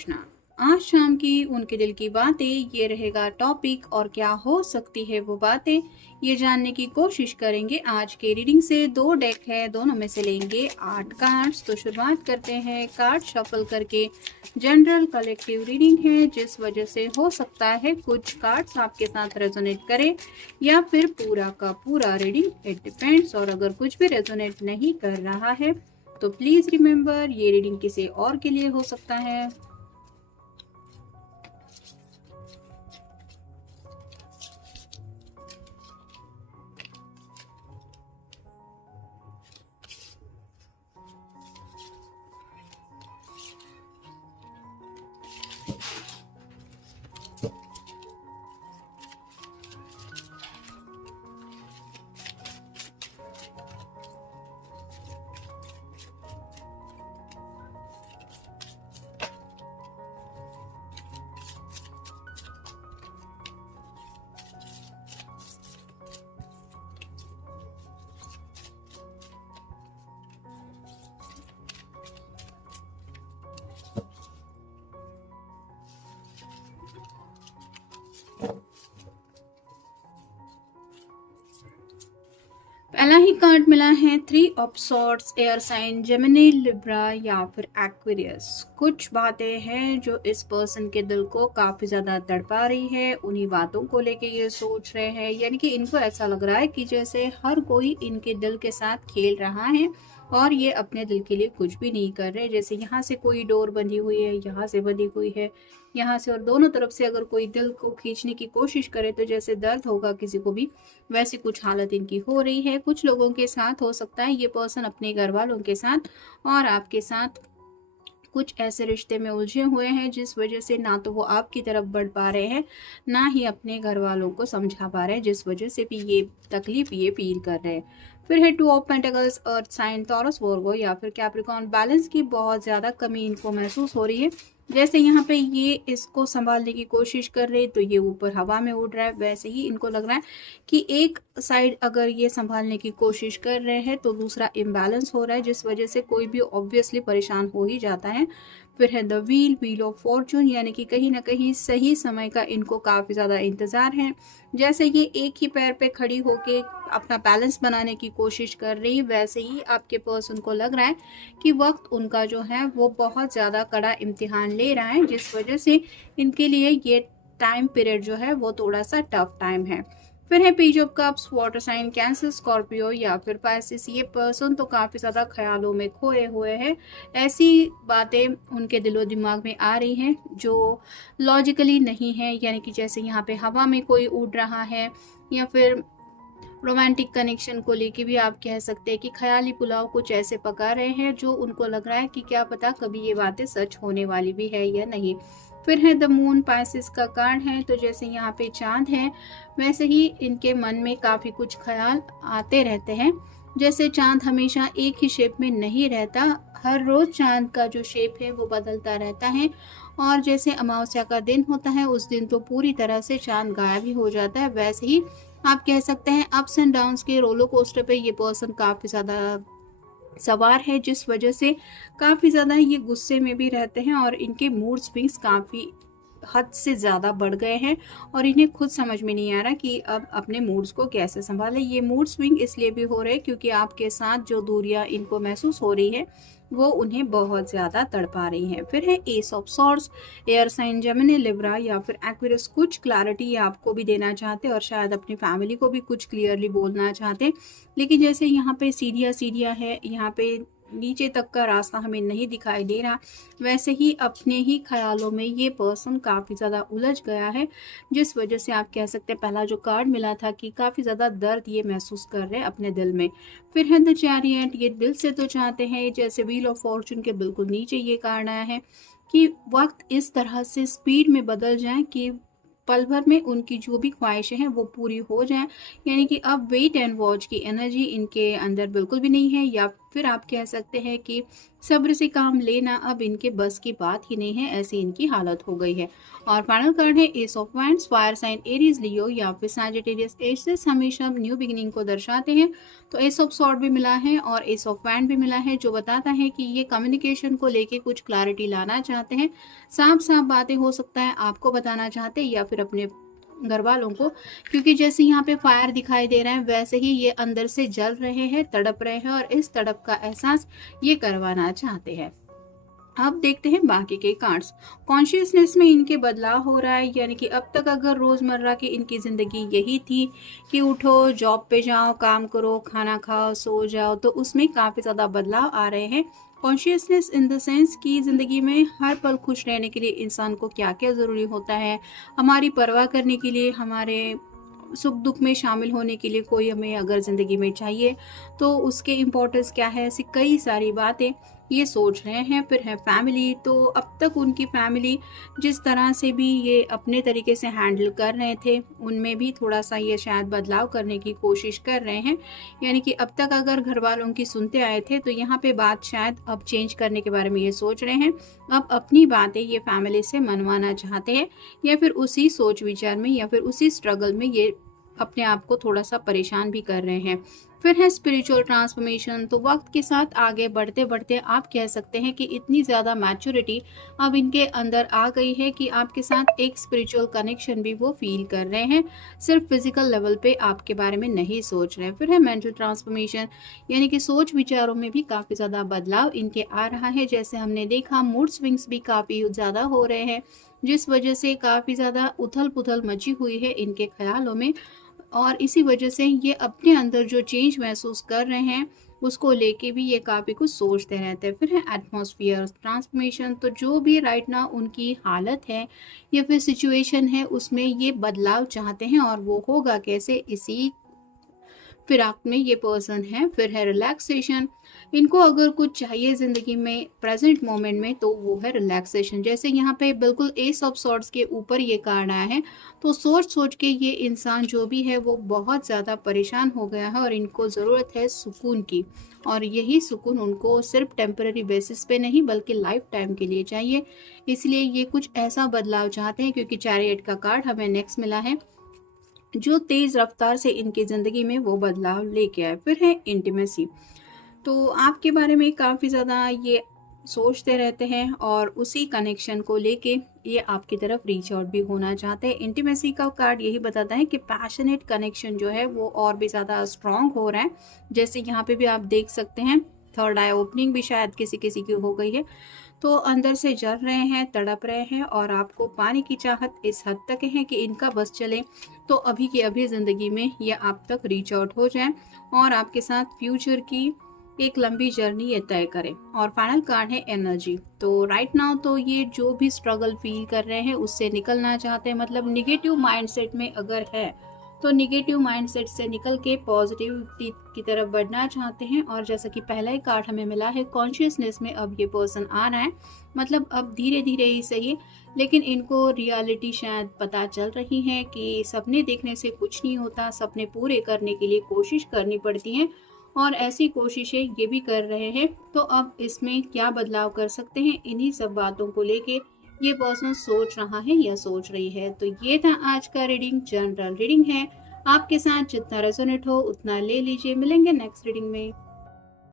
कृष्णा। आज शाम की उनके दिल की बातें ये रहेगा टॉपिक, और क्या हो सकती है वो बातें ये जानने की कोशिश करेंगे। आज के रीडिंग से 2 डेक है, दोनों में से लेंगे 8 कार्ड्स। तो शुरुआत करते हैं कार्ड शफल करके। जनरल कलेक्टिव रीडिंग है, जिस वजह से हो सकता है कुछ कार्ड्स आपके साथ रेजोनेट करे या फिर पूरा का पूरा रीडिंग, इट डिपेंड्स। और अगर कुछ भी रेजोनेट नहीं कर रहा है तो प्लीज रिमेम्बर ये रीडिंग किसी और के लिए हो सकता है। पहला ही कार्ड मिला है 3 of swords, air sign Gemini, Libra या फिर एक्वेरियस। कुछ बातें हैं जो इस पर्सन के दिल को काफी ज्यादा तड़पा रही है, उन्हीं बातों को लेके ये सोच रहे हैं, यानी कि इनको ऐसा लग रहा है कि जैसे हर कोई इनके दिल के साथ खेल रहा है और ये अपने दिल के लिए कुछ भी नहीं कर रहे। जैसे यहाँ से कोई डोर बंधी हुई है, यहाँ से बंधी हुई है, यहाँ से, और दोनों तरफ से अगर कोई दिल को खींचने की कोशिश करे तो जैसे दर्द होगा किसी को भी, वैसी कुछ हालत इनकी हो रही है। कुछ लोगों के साथ हो सकता है ये पर्सन अपने घर वालों के साथ और आपके साथ कुछ ऐसे रिश्ते में उलझे हुए हैं जिस वजह से ना तो वो आपकी तरफ बढ़ पा रहे हैं, ना ही अपने घर वालों को समझा पा रहे हैं, जिस वजह से भी ये तकलीफ ये फील कर रहे हैं। फिर है 2 of pentacles, earth sign, Taurus, Virgo या फिर कैप्रिकॉर्न। बैलेंस की बहुत ज़्यादा कमी इनको महसूस हो रही है। जैसे यहाँ पे ये इसको संभालने की कोशिश कर रहे तो ये ऊपर हवा में उड़ रहा है, वैसे ही इनको लग रहा है कि एक साइड अगर ये संभालने की कोशिश कर रहे हैं तो दूसरा इम्बैलेंस हो रहा है, जिस वजह से कोई भी ऑब्वियसली परेशान हो ही जाता है। फिर है द व्हील ऑफ फॉर्चून, यानी कि कहीं ना कहीं सही समय का इनको काफ़ी ज़्यादा इंतज़ार है। जैसे ये एक ही पैर पे खड़ी होके अपना बैलेंस बनाने की कोशिश कर रही, वैसे ही आपके पर्सन को लग रहा है कि वक्त उनका जो है वो बहुत ज़्यादा कड़ा इम्तिहान ले रहा है, जिस वजह से इनके लिए ये टाइम पीरियड जो है वो थोड़ा सा टफ टाइम है। फिर है page of cups, water sign, Cancer, Scorpio या फिर पाइसिस। ये पर्सन तो काफ़ी ज़्यादा ख्यालों में खोए हुए हैं। ऐसी बातें उनके दिलो दिमाग में आ रही हैं जो लॉजिकली नहीं है, यानी कि जैसे यहाँ पे हवा में कोई उड़ रहा है, या फिर रोमांटिक कनेक्शन को लेके भी आप कह सकते हैं कि ख्याली पुलाव कुछ ऐसे पका रहे हैं जो उनको लग रहा है कि क्या पता कभी ये बातें सच होने वाली भी है या नहीं। फिर है द मून, पाइसिस का कार्ड है, तो जैसे यहाँ पे चांद है वैसे ही इनके मन में काफ़ी कुछ ख्याल आते रहते हैं। जैसे चांद हमेशा एक ही शेप में नहीं रहता, हर रोज़ चांद का जो शेप है वो बदलता रहता है, और जैसे अमावस्या का दिन होता है उस दिन तो पूरी तरह से चांद गायब ही हो जाता है। वैसे ही आप कह सकते हैं अप्स एंड डाउन्स के रोलर कोस्टर पे ये पर्सन काफ़ी ज़्यादा सवार है, जिस वजह से काफ़ी ज़्यादा ये गुस्से में भी रहते हैं और इनके मूड स्विंग्स काफ़ी हद से ज़्यादा बढ़ गए हैं और इन्हें खुद समझ में नहीं आ रहा कि अब अपने मूड्स को कैसे संभालें। ये मूड स्विंग इसलिए भी हो रहे हैं क्योंकि आपके साथ जो दूरियां इनको महसूस हो रही है वो उन्हें बहुत ज़्यादा तड़पा रही हैं। फिर है ace of swords, air sign Gemini, Libra या फिर एक्वेरियस। कुछ क्लैरिटी आपको भी देना चाहते और शायद अपनी फैमिली को भी कुछ क्लियरली बोलना चाहते, लेकिन जैसे यहाँ पे सीढ़ियाँ सीढ़ियाँ है, यहाँ पे नीचे तक का रास्ता हमें नहीं दिखाई दे रहा, वैसे ही अपने ही ख्यालों में ये पर्सन काफ़ी ज़्यादा उलझ गया है, जिस वजह से आप कह सकते हैं पहला जो कार्ड मिला था कि काफ़ी ज़्यादा दर्द ये महसूस कर रहे हैं अपने दिल में। फिर है द चैरियट, ये दिल से तो चाहते हैं, जैसे व्हील ऑफ फॉर्चून के बिल्कुल नीचे ये कार्ड आया है कि वक्त इस तरह से स्पीड में बदल जाए कि पल भर में उनकी जो भी ख्वाहिशें हैं वो पूरी हो जाएं, यानी कि अब वेट एंड वॉच की एनर्जी इनके अंदर बिल्कुल भी नहीं है, या फिर आप कह सकते हैं कि सब्र से काम लेना अब इनके बस की बात ही नहीं है, ऐसी इनकी हालत हो गई है। और फाइनल कार्ड है ace of wands, fire sign Aries, Leo या फिर सैजिटेरियस। एसेस हमेशा न्यू बिगिनिंग को दर्शाते हैं। तो एस ऑफ सॉर्ड भी मिला है और एस ऑफ वैंड भी मिला है, जो बताता है कि ये कम्युनिकेशन को लेके कुछ क्लैरिटी लाना चाहते हैं। साफ साफ बातें हो सकता है आपको बताना चाहते हैं या फिर अपने घर वालों को, क्योंकि जैसे यहाँ पे फायर दिखाई दे रहा है वैसे ही ये अंदर से जल रहे हैं, तड़प रहे हैं और इस तड़प का एहसास ये करवाना चाहते हैं। अब देखते हैं बाकी के कार्ड्स। कॉन्शियसनेस में इनके बदलाव हो रहा है, यानी कि अब तक अगर रोजमर्रा की इनकी जिंदगी यही थी कि उठो, जॉब पे जाओ, काम करो, खाना खाओ, सो जाओ, तो उसमें काफी ज्यादा बदलाव आ रहे हैं। कॉन्शियसनेस इन द सेंस की जिंदगी में हर पल खुश रहने के लिए इंसान को क्या क्या जरूरी होता है, हमारी परवाह करने के लिए, हमारे सुख दुख में शामिल होने के लिए कोई हमें अगर ज़िंदगी में चाहिए तो उसके इम्पोर्टेंस क्या है, ऐसी कई सारी बातें ये सोच रहे हैं। फिर है फैमिली, तो अब तक उनकी फैमिली जिस तरह से भी ये अपने तरीके से हैंडल कर रहे थे उनमें भी थोड़ा सा ये शायद बदलाव करने की कोशिश कर रहे हैं। यानी कि अब तक अगर घर वालों की सुनते आए थे तो यहाँ पे बात शायद अब चेंज करने के बारे में ये सोच रहे हैं। अब अपनी बातें ये फैमिली से मनवाना चाहते हैं या फिर उसी सोच विचार में या फिर उसी स्ट्रगल में ये अपने आप को थोड़ा सा परेशान भी कर रहे हैं। फिर है स्पिरिचुअल ट्रांसफॉर्मेशन, तो वक्त के साथ आगे बढ़ते बढ़ते आप कह सकते हैं कि इतनी ज़्यादा मैच्योरिटी अब इनके अंदर आ गई है कि आपके साथ एक स्पिरिचुअल कनेक्शन भी वो फील कर रहे हैं, सिर्फ फिजिकल लेवल पे आपके बारे में नहीं सोच रहे हैं। फिर है मेंटल ट्रांसफॉर्मेशन, यानी कि सोच विचारों में भी काफ़ी ज़्यादा बदलाव इनके आ रहा है। जैसे हमने देखा मूड स्विंग्स भी काफ़ी ज़्यादा हो रहे हैं, जिस वजह से काफ़ी ज़्यादा उथल पुथल मची हुई है इनके ख्यालों में। और इसी वजह से ये अपने अंदर जो चेंज महसूस कर रहे हैं उसको लेके भी ये काफ़ी कुछ सोचते रहते हैं। फिर है एटमॉस्फेयर ट्रांसफॉर्मेशन, तो जो भी राइट ना उनकी हालत है या फिर सिचुएशन है उसमें ये बदलाव चाहते हैं, और वो होगा कैसे, इसी फिराक में ये पर्सन है। फिर है रिलैक्सेशन, इनको अगर कुछ चाहिए ज़िंदगी में प्रेजेंट मोमेंट में तो वो है रिलैक्सेशन। जैसे यहाँ पे बिल्कुल एस ऑफ सॉर्ड्स के ऊपर ये कार्ड आया है, तो सोच सोच के ये इंसान जो भी है वो बहुत ज़्यादा परेशान हो गया है और इनको ज़रूरत है सुकून की। और यही सुकून उनको सिर्फ टेम्पररी बेसिस पे नहीं बल्कि लाइफ टाइम के लिए चाहिए। इसलिए ये कुछ ऐसा बदलाव चाहते हैं, क्योंकि चैरियट का कार्ड हमें नेक्स्ट मिला है जो तेज रफ्तार से इनकी ज़िंदगी में वो बदलाव लेके आए। फिर है इंटीमेसी, तो आपके बारे में काफ़ी ज़्यादा ये सोचते रहते हैं और उसी कनेक्शन को लेके ये आपकी तरफ रीच आउट भी होना चाहते हैं। इंटीमेसी का कार्ड यही बताता है कि पैशनेट कनेक्शन जो है वो और भी ज़्यादा स्ट्रॉन्ग हो रहा है। जैसे यहाँ पे भी आप देख सकते हैं थर्ड आई ओपनिंग भी शायद किसी किसी की हो गई है, तो अंदर से जल रहे हैं, तड़प रहे हैं और आपको पाने की चाहत इस हद तक है कि इनका बस चले तो अभी की अभी ज़िंदगी में ये आप तक रीच आउट हो जाए और आपके साथ फ्यूचर की एक लंबी जर्नी ये तय करें। और फाइनल कार्ड है एनर्जी, तो राइट नाउ तो ये जो भी स्ट्रगल फील कर रहे हैं उससे निकलना चाहते हैं, मतलब निगेटिव माइंडसेट में अगर है तो निगेटिव माइंडसेट से निकल के पॉजिटिविटी की तरफ बढ़ना चाहते हैं। और जैसा कि पहला ही कार्ड हमें मिला है कॉन्शियसनेस में अब ये पर्सन आ रहा है, मतलब अब धीरे धीरे ही सही लेकिन इनको रियलिटी शायद पता चल रही है कि सपने देखने से कुछ नहीं होता, सपने पूरे करने के लिए कोशिश करनी पड़ती हैं और ऐसी कोशिशें ये भी कर रहे हैं। तो अब इसमें क्या बदलाव कर सकते हैं, इन्हीं सब बातों को लेके ये पर्सन सोच रहा है या सोच रही है। तो ये था आज का रीडिंग, जनरल रीडिंग है, आपके साथ जितना रेजोनेट हो उतना ले लीजिए। मिलेंगे नेक्स्ट रीडिंग में।